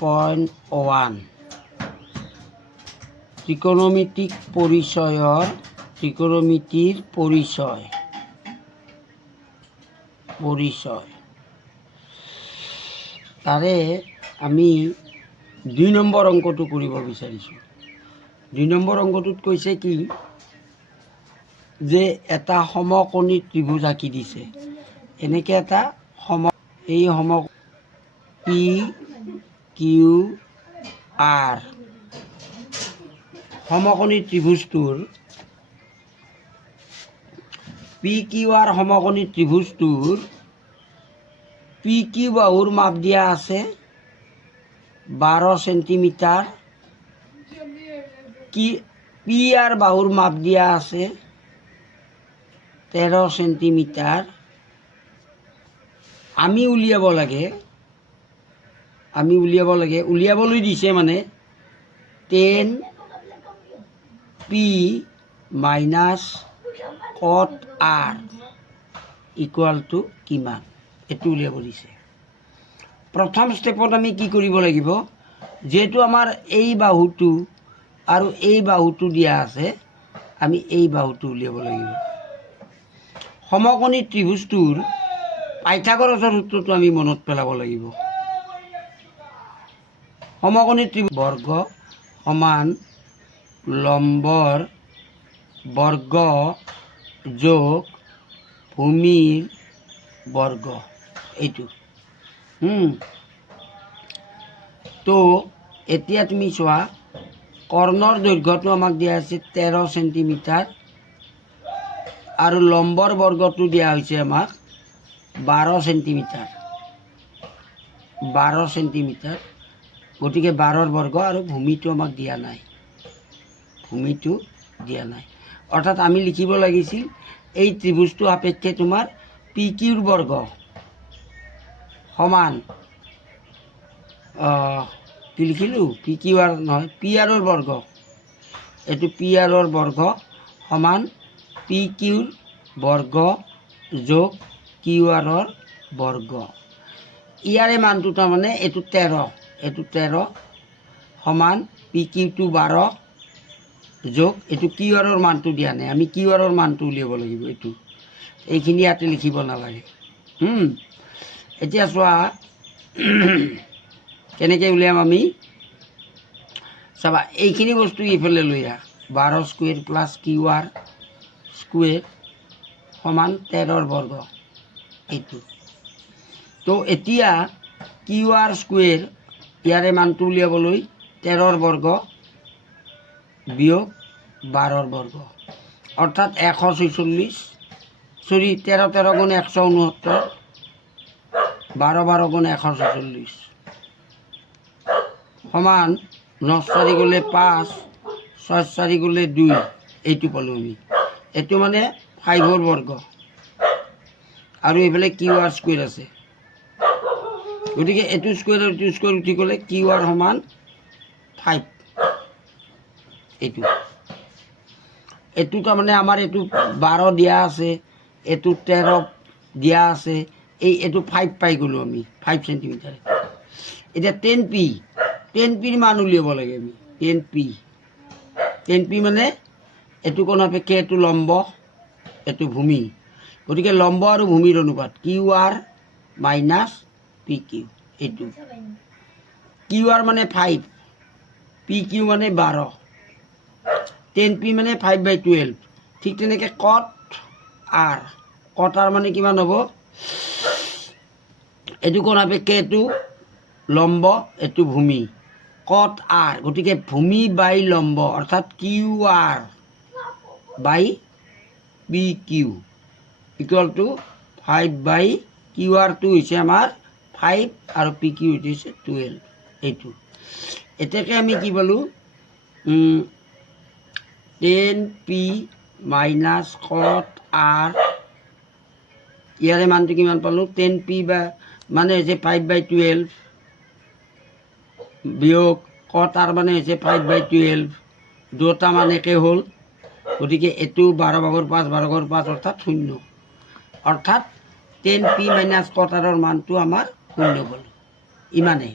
8.1 ত্ৰিকোণমিতিক ত্ৰিকোণমিতিৰ পৰিচয় তাৰে আমি 2 নম্বৰ অংকটো কৰিব বিচাৰিছোঁ। 2 নম্বৰ অংকটোত কৈছে কি যে এটা সমকোণী ত্ৰিভুজ আঁকি দিছে। এনেকৈ এটা এই পি কিউ আৰ সমকোণী ত্ৰিভুজটোৰ পি কিউ আৰ সমকোণী ত্ৰিভুজটোৰ পি কিউ বাহুৰ মাপ দিয়া আছে 12 সেন্টিমিটাৰ, পি আৰ বাহুৰ মাপ দিয়া আছে 13 সেন্টিমিটাৰ। আমি উলিয়াব লাগে উলিয়াবলৈ দিছে মানে 10 পি মাইনাছ কট আৰ ইকুয়াল টু কিমান, এইটো উলিয়াব দিছে। প্ৰথম ষ্টেপত আমি কি কৰিব লাগিব, যেহেতু আমাৰ এই বাহুটো আৰু এই বাহুটো দিয়া আছে, আমি এই বাহুটো উলিয়াব লাগিব। সমকোণী ত্ৰিভুজটোৰ পাইথাগোৰাছৰ সূত্ৰটো আমি মনত পেলাব লাগিব। সমকোণী ত্ৰিভুজ বৰ্গ সমান লম্বৰ বৰ্গ যোগ ভূমিৰ বৰ্গ, এইটো। তো এতিয়া তুমি চোৱা, কৰ্ণৰ দৈৰ্ঘ্যটো আমাক দিয়া আছে 13 সেন্টিমিটাৰ আৰু লম্বৰ বৰ্গটো দিয়া হৈছে আমাক 12 সেন্টিমিটাৰ। গতিকে 12ৰ বৰ্গ আৰু ভূমিটো আমাক দিয়া নাই। অৰ্থাৎ আমি লিখিব লাগিছিল এই ত্ৰিভুজটো সাপেক্ষে তোমাৰ পি কিউৰ বৰ্গ সমান কি লিখিলোঁ, পি কিউ আৰ নহয়, পি আৰৰ বৰ্গ, এইটো পি আৰৰ বৰ্গ সমান পি কিউৰ বৰ্গ যোগ কিউ আৰৰ বৰ্গ। ইয়াৰে মানটো তাৰমানে এইটো 13 সমান পি কিউটো 12 যোগ এইটো কিউ আৰৰ মানটো দিয়া নাই, আমি কিউ আৰৰ মানটো উলিয়াব লাগিব। এইখিনি ইয়াতে লিখিব নালাগে। এতিয়া চোৱা কেনেকৈ উলিয়াম আমি, চাবা এইখিনি বস্তু এইফালে লৈ আহ, 12 square plus Q R square সমান 13ৰ বৰ্গ, এইটো। তো এতিয়া কিউ আৰ স্কুৱেৰ ইয়াৰে মানটো উলিয়াবলৈ 13ৰ বৰ্গ বিয়োগ 12ৰ বৰ্গ, অৰ্থাৎ 146, 13 গুণ 169, 12 গুণ 146 সমান 9 4 গ'লে 5, 6 4 গ'লে 2, এইটো পালোঁ আমি। এইটো মানে 5ৰ বৰ্গ আৰু এইফালে কিউ আৰ স্কুৱেৰ আছে। গতিকে এইটো স্কুৱেৰ আৰু এইটো স্কুৱেৰ উঠি গ'লে কিউ আৰ সমান 5, এইটো তাৰমানে আমাৰ এইটো 12 দিয়া আছে, এইটো 13 দিয়া আছে, এইটো 5 পাই গ'লোঁ আমি, 5 সেন্টিমিটাৰ। এতিয়া 10Pৰ মান উলিয়াব লাগে আমি। 10P মানে এইটো কোণ সাপেক্ষে এইটো লম্ব, এইটো ভূমি। গতিকে লম্ব আৰু ভূমিৰ অনুপাত Q R minus P Q, এইটো। কিউ আৰ মানে 5, পি কিউ মানে 12, 10P মানে 5/12। ঠিক তেনেকৈ কট আৰ মানে কিমান হ'ব, এইটো কোণ সাপেক্ষে এইটো লম্ব, এইটো ভূমি, কট আৰ। গতিকে ভূমি বাই লম্ব অৰ্থাৎ Q R by P Q equal to 5/, Q আৰটো হৈছে আমাৰ 5 আৰু পি কিউ হৈছে 12, এইটো। এতিয়াকে আমি কি পালোঁ, 10P মাইনাছ কট আৰ, ইয়াৰে মানটো কিমান পালোঁ, 10P মানে হৈছে 5/12 বিয়োগ কট আৰ মানে হৈছে 5/12, দুটা মান একে হ'ল। গতিকে এইটো 12/5 অৰ্থাৎ 0, অৰ্থাৎ 10P মাইনাছ কট আৰৰ মানটো আমাৰ 0 পালোঁ, ইমানেই।